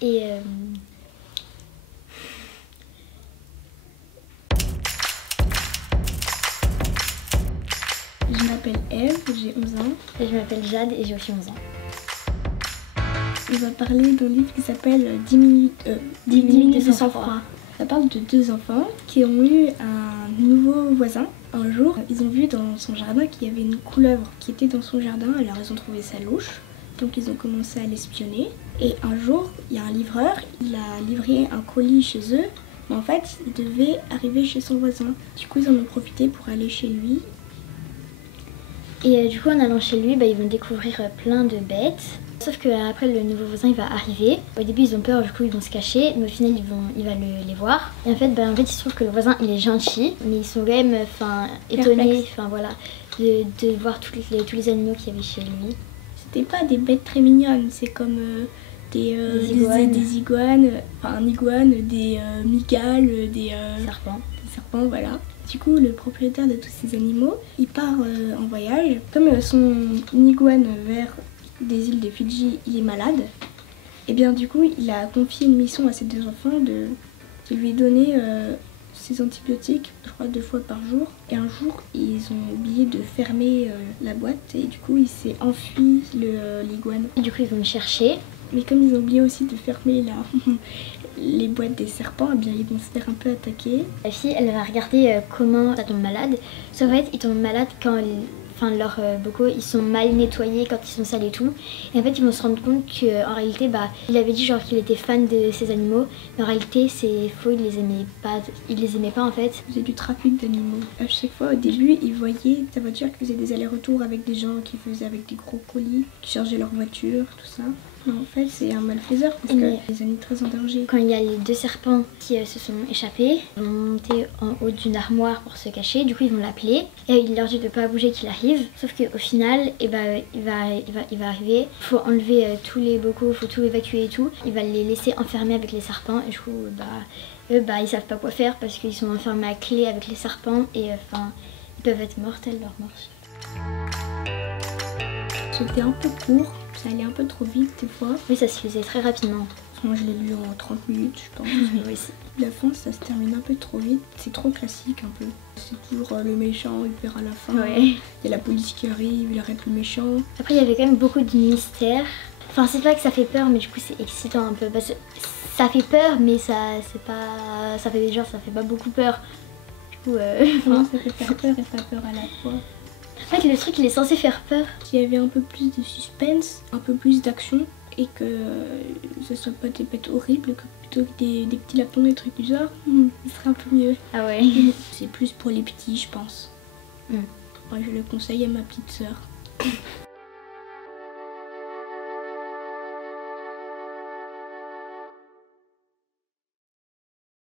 Et je m'appelle Eve, j'ai 11 ans. Et je m'appelle Jade et j'ai aussi 11 ans. On va parler d'un livre qui s'appelle 10 minutes de sang-froid. Ça parle de deux enfants qui ont eu un nouveau voisin. Un jour, ils ont vu dans son jardin qu'il y avait une couleuvre qui était dans son jardin, alors ils ont trouvé ça louche. Donc ils ont commencé à l'espionner. Et un jour, il y a un livreur, il a livré un colis chez eux. Mais en fait, il devait arriver chez son voisin. Du coup, ils en ont profité pour aller chez lui. Et du coup, en allant chez lui, ils vont découvrir plein de bêtes. Sauf qu'après, le nouveau voisin, il va arriver. Au début, ils ont peur, du coup, ils vont se cacher. Mais au final, il va les voir. Et en fait, il se trouve que le voisin, il est gentil. Mais ils sont quand même étonnés de voir tous les animaux qu'il y avait chez lui. C'était pas des bêtes très mignonnes, c'est comme des iguanes, un iguane, des migales, des serpents, voilà. Du coup, le propriétaire de tous ces animaux, il part en voyage. Comme son iguane vers des îles de Fidji, il est malade, et bien du coup, il a confié une mission à ses deux enfants de lui donner ses antibiotiques, je crois 2 fois par jour. Et un jour, ils ont oublié de fermer la boîte et du coup, il s'est enfui l'iguane. Et du coup, ils vont le chercher. Mais comme ils ont oublié aussi de fermer les boîtes des serpents, eh bien ils vont se faire un peu attaquer. La fille, elle va regarder comment ça tombe malade. Sauf en fait, ils tombent malades quand leurs bocaux ils sont mal nettoyés, quand ils sont sales et tout. Et en fait, ils vont se rendre compte qu'en réalité, il avait dit genre qu'il était fan de ces animaux. Mais en réalité, c'est faux, il les aimait pas en fait. Il faisait du trafic d'animaux. À chaque fois, au début, il voyait sa voiture qui faisait des allers-retours avec des gens qui faisaient avec des gros colis, qui chargeaient leur voiture, tout ça. Mais en fait, c'est un malfaiseur parce que les a mis très en danger. Quand il y a les 2 serpents qui se sont échappés, ils vont monter en haut d'une armoire pour se cacher. Du coup, ils vont l'appeler et il leur dit de pas bouger qu'il arrive. Sauf qu'au final, il va arriver. Il faut enlever tous les bocaux, il faut tout évacuer et tout. Il va les laisser enfermés avec les serpents et du coup, eux, ils savent pas quoi faire parce qu'ils sont enfermés à clé avec les serpents et ils peuvent être mortels leur morse. C'était un peu court, ça allait un peu trop vite des fois. Oui, ça se faisait très rapidement. Moi je l'ai lu en 30 minutes je pense. Oui, aussi. La fin ça se termine un peu trop vite, c'est trop classique un peu. C'est toujours le méchant, il perd à la fin. Ouais. Il y a la police qui arrive, il arrête le méchant. Après il y avait quand même beaucoup de mystères. Enfin c'est pas que ça fait peur mais du coup c'est excitant un peu. Parce que ça fait peur mais ça fait pas beaucoup peur. Du coup ça fait faire peur et pas peur à la fois. En fait, le truc, il est censé faire peur. S'il y avait un peu plus de suspense, un peu plus d'action, et que ce soit pas des bêtes horribles, que plutôt que des petits lapins, des trucs du genre, ce serait un peu mieux. Ah ouais. C'est plus pour les petits, je pense. Moi, je le conseille à ma petite sœur.